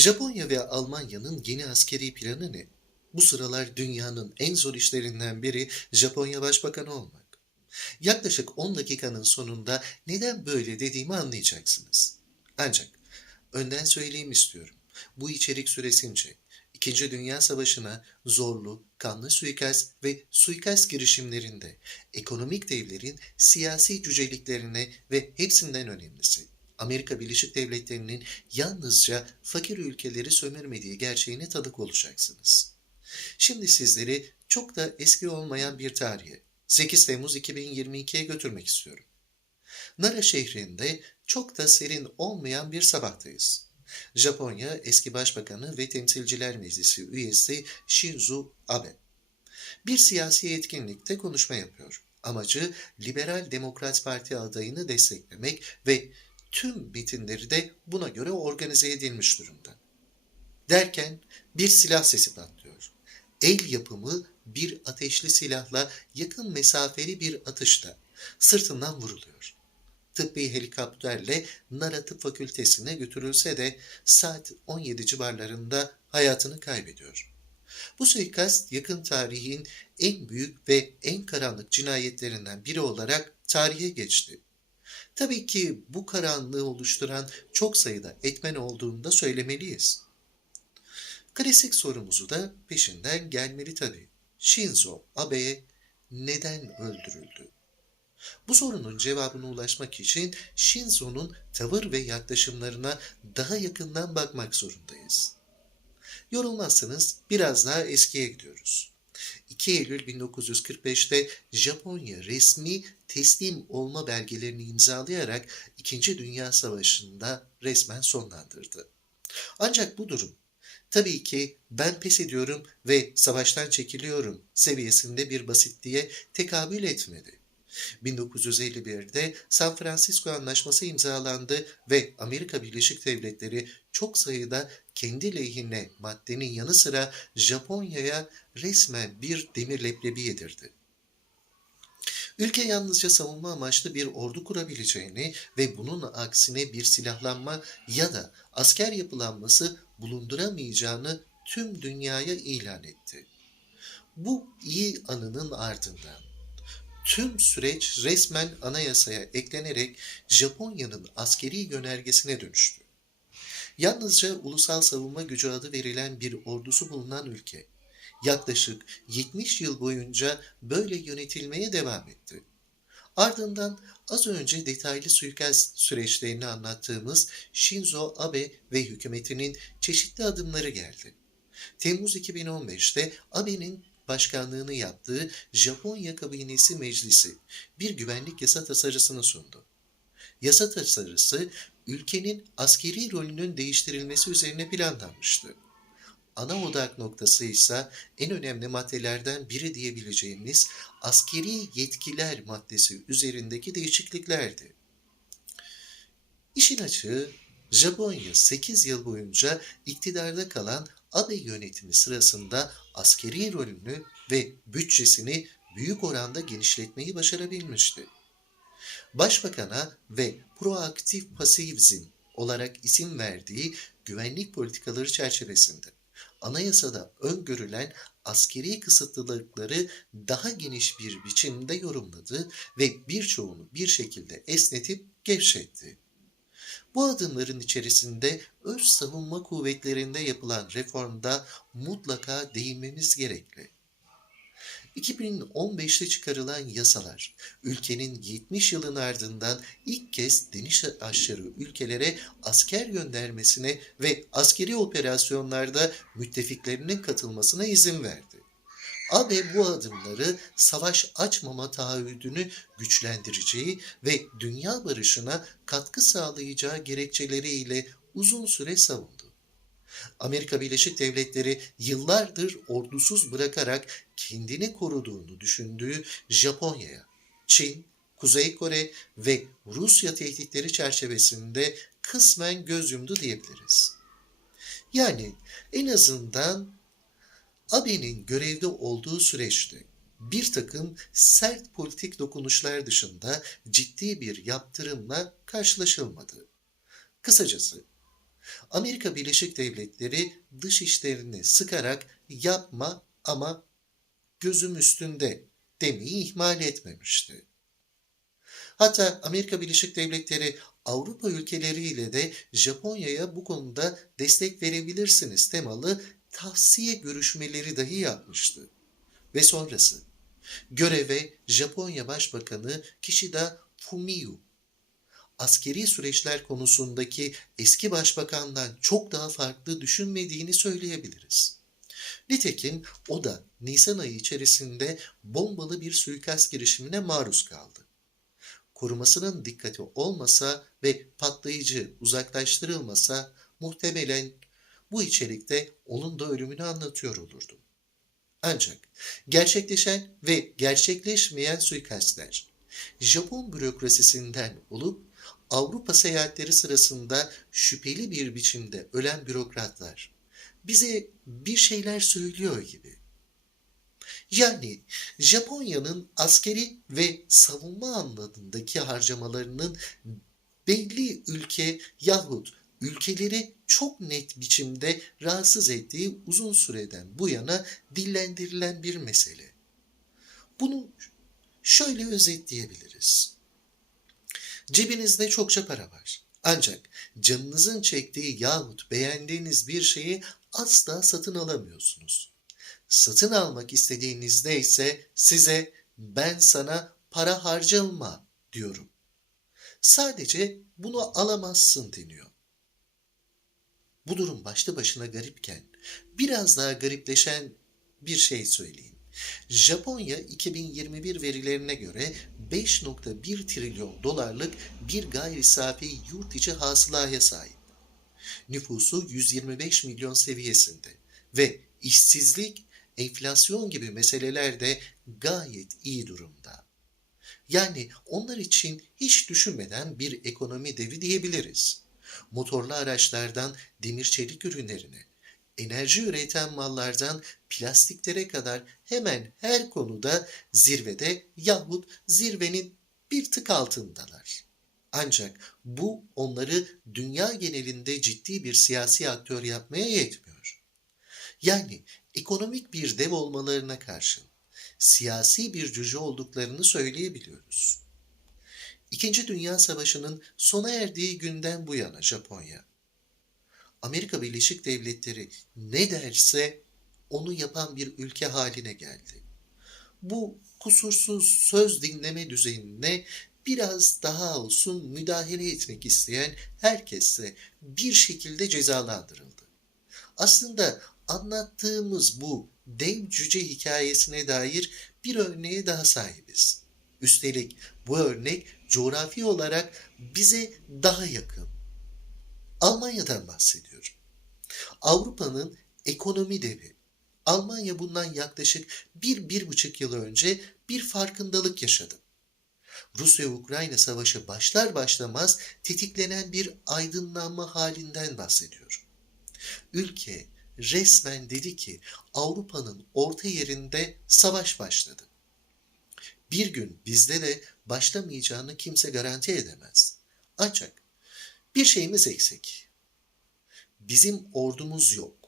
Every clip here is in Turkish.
Japonya ve Almanya'nın yeni askeri planı ne? Bu sıralar dünyanın en zor işlerinden biri Japonya Başbakanı olmak. Yaklaşık 10 dakikanın sonunda neden böyle dediğimi anlayacaksınız. Ancak önden söyleyeyim istiyorum. Bu içerik süresince İkinci Dünya Savaşı'na zorlu, kanlı suikast ve suikast girişimlerinde ekonomik devlerin siyasi cüceliklerine ve hepsinden önemlisi Amerika Birleşik Devletleri'nin yalnızca fakir ülkeleri sömürmediği gerçeğine tanık olacaksınız. Şimdi sizleri çok da eski olmayan bir tarihe 8 Temmuz 2022'ye götürmek istiyorum. Nara şehrinde çok da serin olmayan bir sabahtayız. Japonya eski başbakanı ve temsilciler meclisi üyesi Shinzo Abe. Bir siyasi etkinlikte konuşma yapıyor. Amacı Liberal Demokrat Parti adayını desteklemek ve tüm mitinleri de buna göre organize edilmiş durumda. Derken bir silah sesi patlıyor. El yapımı bir ateşli silahla yakın mesafeli bir atışta sırtından vuruluyor. Tıbbi helikopterle Nara Tıp Fakültesine götürülse de saat 17 civarlarında hayatını kaybediyor. Bu suikast yakın tarihin en büyük ve en karanlık cinayetlerinden biri olarak tarihe geçti. Tabii ki bu karanlığı oluşturan çok sayıda etmen olduğunu da söylemeliyiz. Klasik sorumuzu da peşinden gelmeli tabii. Shinzo Abe neden öldürüldü? Bu sorunun cevabına ulaşmak için Shinzo'nun tavır ve yaklaşımlarına daha yakından bakmak zorundayız. Yorulmazsanız biraz daha eskiye gidiyoruz. 2 Eylül 1945'te Japonya resmi teslim olma belgelerini imzalayarak 2. Dünya Savaşı'nda resmen sonlandırdı. Ancak bu durum tabii ki ben pes ediyorum ve savaştan çekiliyorum seviyesinde bir basitliğe tekabül etmedi. 1951'de San Francisco Anlaşması imzalandı ve Amerika Birleşik Devletleri çok sayıda kendi lehine maddenin yanı sıra Japonya'ya resmen bir demir leblebi yedirdi. Ülke yalnızca savunma amaçlı bir ordu kurabileceğini ve bunun aksine bir silahlanma ya da asker yapılanması bulunduramayacağını tüm dünyaya ilan etti. Bu iyi anının ardından tüm süreç resmen anayasaya eklenerek Japonya'nın askeri yönergesine dönüştü. Yalnızca ulusal savunma gücü adı verilen bir ordusu bulunan ülke yaklaşık 70 yıl boyunca böyle yönetilmeye devam etti. Ardından az önce detaylı suikast süreçlerini anlattığımız Shinzo Abe ve hükümetinin çeşitli adımları geldi. Temmuz 2015'te Abe'nin başkanlığını yaptığı Japonya Kabinesi Meclisi bir güvenlik yasa tasarısını sundu. Yasa tasarısı ülkenin askeri rolünün değiştirilmesi üzerine planlanmıştı. Ana odak noktası ise en önemli maddelerden biri diyebileceğimiz askeri yetkiler maddesi üzerindeki değişikliklerdi. İşin açığı Japonya 8 yıl boyunca iktidarda kalan Abe yönetimi sırasında askeri rolünü ve bütçesini büyük oranda genişletmeyi başarabilmişti. Başbakana ve proaktif pasivizm olarak isim verdiği güvenlik politikaları çerçevesinde anayasada öngörülen askeri kısıtlılıkları daha geniş bir biçimde yorumladı ve birçoğunu bir şekilde esnetip gevşetti. Bu adımların içerisinde öz savunma kuvvetlerinde yapılan reformda mutlaka değinmemiz gerekli. 2015'te çıkarılan yasalar, ülkenin 70 yılın ardından ilk kez deniz aşırı ülkelere asker göndermesine ve askeri operasyonlarda müttefiklerinin katılmasına izin verdi. AB bu adımları savaş açmama taahhüdünü güçlendireceği ve dünya barışına katkı sağlayacağı gerekçeleriyle uzun süre savundu. Amerika Birleşik Devletleri yıllardır ordusuz bırakarak kendini koruduğunu düşündüğü Japonya'ya, Çin, Kuzey Kore ve Rusya tehditleri çerçevesinde kısmen göz yumdu diyebiliriz. Yani en azından Abe'nin görevde olduğu süreçte bir takım sert politik dokunuşlar dışında ciddi bir yaptırımla karşılaşılmadı. Kısacası Amerika Birleşik Devletleri dış işlerini sıkarak yapma ama gözüm üstünde demeyi ihmal etmemişti. Hatta Amerika Birleşik Devletleri Avrupa ülkeleriyle de Japonya'ya bu konuda destek verebilirsiniz temalı tavsiye görüşmeleri dahi yapmıştı. Ve sonrası göreve Japonya Başbakanı Kishida Fumio askeri süreçler konusundaki eski başbakandan çok daha farklı düşünmediğini söyleyebiliriz. Nitekim o da Nisan ayı içerisinde bombalı bir suikast girişimine maruz kaldı. Korumasının dikkati olmasa ve patlayıcı uzaklaştırılmasa muhtemelen bu içerikte onun da ölümünü anlatıyor olurdum. Ancak gerçekleşen ve gerçekleşmeyen suikastler Japon bürokrasisinden olup Avrupa seyahatleri sırasında şüpheli bir biçimde ölen bürokratlar bize bir şeyler söylüyor gibi. Yani Japonya'nın askeri ve savunma anlamındaki harcamalarının belli ülke yahut ülkeleri çok net biçimde rahatsız ettiği uzun süreden bu yana dillendirilen bir mesele. Bunu şöyle özetleyebiliriz. Cebinizde çokça para var. Ancak canınızın çektiği yahut beğendiğiniz bir şeyi asla satın alamıyorsunuz. Satın almak istediğinizde ise size ben sana para harcama diyorum. Sadece bunu alamazsın deniyor. Bu durum başlı başına garipken biraz daha garipleşen bir şey söyleyeyim. Japonya 2021 verilerine göre 5.1 trilyon dolarlık bir gayri safi yurt içi hasılaya sahip. Nüfusu 125 milyon seviyesinde ve işsizlik, enflasyon gibi meseleler de gayet iyi durumda. Yani onlar için hiç düşünmeden bir ekonomi devi diyebiliriz. Motorlu araçlardan demir çelik ürünlerine, enerji üreten mallardan plastiklere kadar hemen her konuda zirvede yahut zirvenin bir tık altındalar. Ancak bu onları dünya genelinde ciddi bir siyasi aktör yapmaya yetmiyor. Yani ekonomik bir dev olmalarına karşın siyasi bir cüce olduklarını söyleyebiliyoruz. İkinci Dünya Savaşı'nın sona erdiği günden bu yana Japonya, Amerika Birleşik Devletleri ne derse onu yapan bir ülke haline geldi. Bu kusursuz söz dinleme düzenine biraz daha olsun müdahale etmek isteyen herkese bir şekilde cezalandırıldı. Aslında anlattığımız bu dev cüce hikayesine dair bir örneğe daha sahibiz. Üstelik bu örnek coğrafi olarak bize daha yakın. Almanya'dan bahsediyorum. Avrupa'nın ekonomi devi. Almanya bundan yaklaşık bir, bir buçuk yıl önce bir farkındalık yaşadı. Rusya-Ukrayna savaşı başlar başlamaz tetiklenen bir aydınlanma halinden bahsediyor. Ülke resmen dedi ki Avrupa'nın orta yerinde savaş başladı. Bir gün bizde de başlamayacağını kimse garanti edemez. Ancak bir şeyimiz eksik. Bizim ordumuz yok.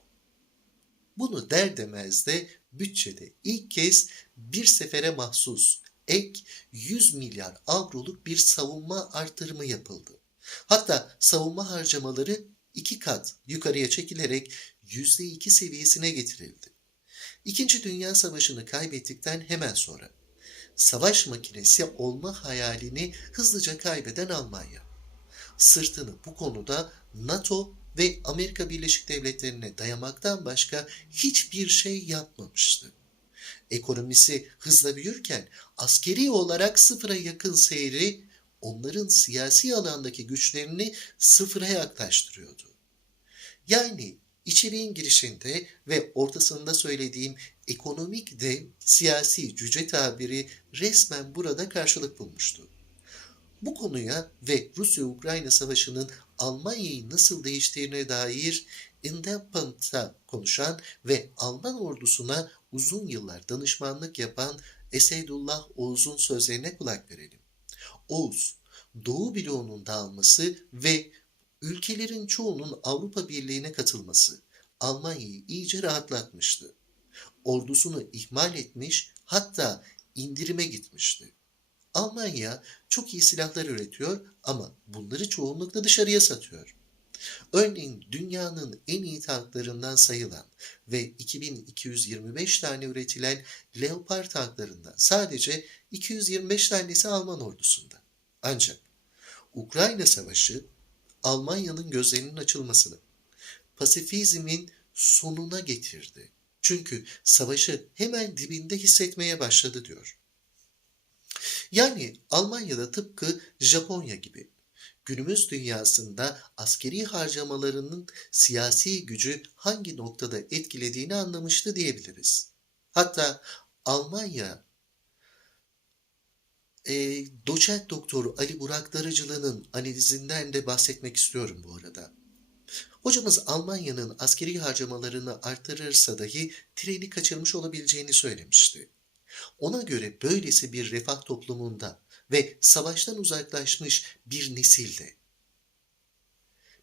Bunu der demez de bütçede ilk kez bir sefere mahsus ek 100 milyar avroluk bir savunma artırımı yapıldı. Hatta savunma harcamaları iki kat yukarıya çekilerek %2 seviyesine getirildi. İkinci Dünya Savaşı'nı kaybettikten hemen sonra savaş makinesi olma hayalini hızlıca kaybeden Almanya sırtını bu konuda NATO ve Amerika Birleşik Devletleri'ne dayamaktan başka hiçbir şey yapmamıştı. Ekonomisi hızla büyürken askeri olarak sıfıra yakın seyri onların siyasi alandaki güçlerini sıfıra yaklaştırıyordu. Yani içeriğin girişinde ve ortasında söylediğim ekonomik de siyasi cüce tabiri resmen burada karşılık bulmuştu. Bu konuya ve Rusya-Ukrayna savaşının Almanya'yı nasıl değiştirdiğine dair Independent'ta konuşan ve Alman ordusuna uzun yıllar danışmanlık yapan Esedullah Oğuz'un sözlerine kulak verelim. Oğuz, Doğu bloğunun dağılması ve ülkelerin çoğunun Avrupa Birliği'ne katılması Almanya'yı iyice rahatlatmıştı. Ordusunu ihmal etmiş, hatta indirime gitmişti. Almanya çok iyi silahlar üretiyor ama bunları çoğunlukla dışarıya satıyor. Örneğin dünyanın en iyi tanklarından sayılan ve 2225 tane üretilen Leopard tanklarından sadece 225 tanesi Alman ordusunda. Ancak Ukrayna Savaşı Almanya'nın gözlerinin açılmasını, pasifizmin sonuna getirdi. Çünkü savaşı hemen dibinde hissetmeye başladı diyor. Yani Almanya'da tıpkı Japonya gibi günümüz dünyasında askeri harcamalarının siyasi gücü hangi noktada etkilediğini anlamıştı diyebiliriz. Hatta Almanya e, doçent doktor Ali Burak Darıcılı'nın analizinden de bahsetmek istiyorum bu arada. Hocamız Almanya'nın askeri harcamalarını artırırsa dahi treni kaçırmış olabileceğini söylemişti. Ona göre böylesi bir refah toplumunda ve savaştan uzaklaşmış bir nesilde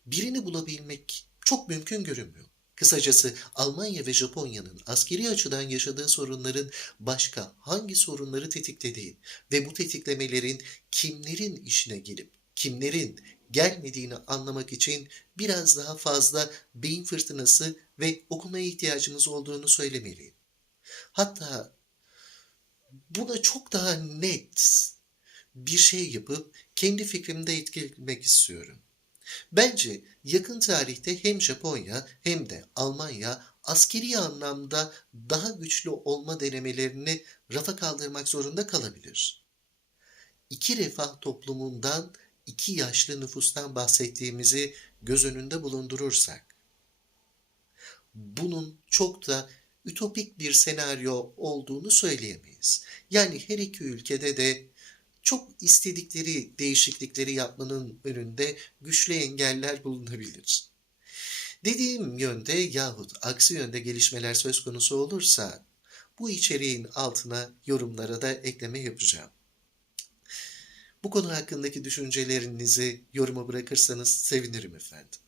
birini bulabilmek çok mümkün görünmüyor. Kısacası Almanya ve Japonya'nın askeri açıdan yaşadığı sorunların başka hangi sorunları tetiklediği ve bu tetiklemelerin kimlerin işine gelip kimlerin gelmediğini anlamak için biraz daha fazla beyin fırtınası ve okumaya ihtiyacımız olduğunu söylemeliyim. Hatta buna çok daha net bir şey yapıp kendi fikrimde etkilemek istiyorum. Bence yakın tarihte hem Japonya hem de Almanya askeri anlamda daha güçlü olma denemelerini rafa kaldırmak zorunda kalabilir. İki refah toplumundan iki yaşlı nüfustan bahsettiğimizi göz önünde bulundurursak, bunun çok da ütopik bir senaryo olduğunu söyleyemeyiz. Yani her iki ülkede de çok istedikleri değişiklikleri yapmanın önünde güçlü engeller bulunabilir. Dediğim yönde yahut aksi yönde gelişmeler söz konusu olursa bu içeriğin altına yorumlara da ekleme yapacağım. Bu konu hakkındaki düşüncelerinizi yoruma bırakırsanız sevinirim efendim.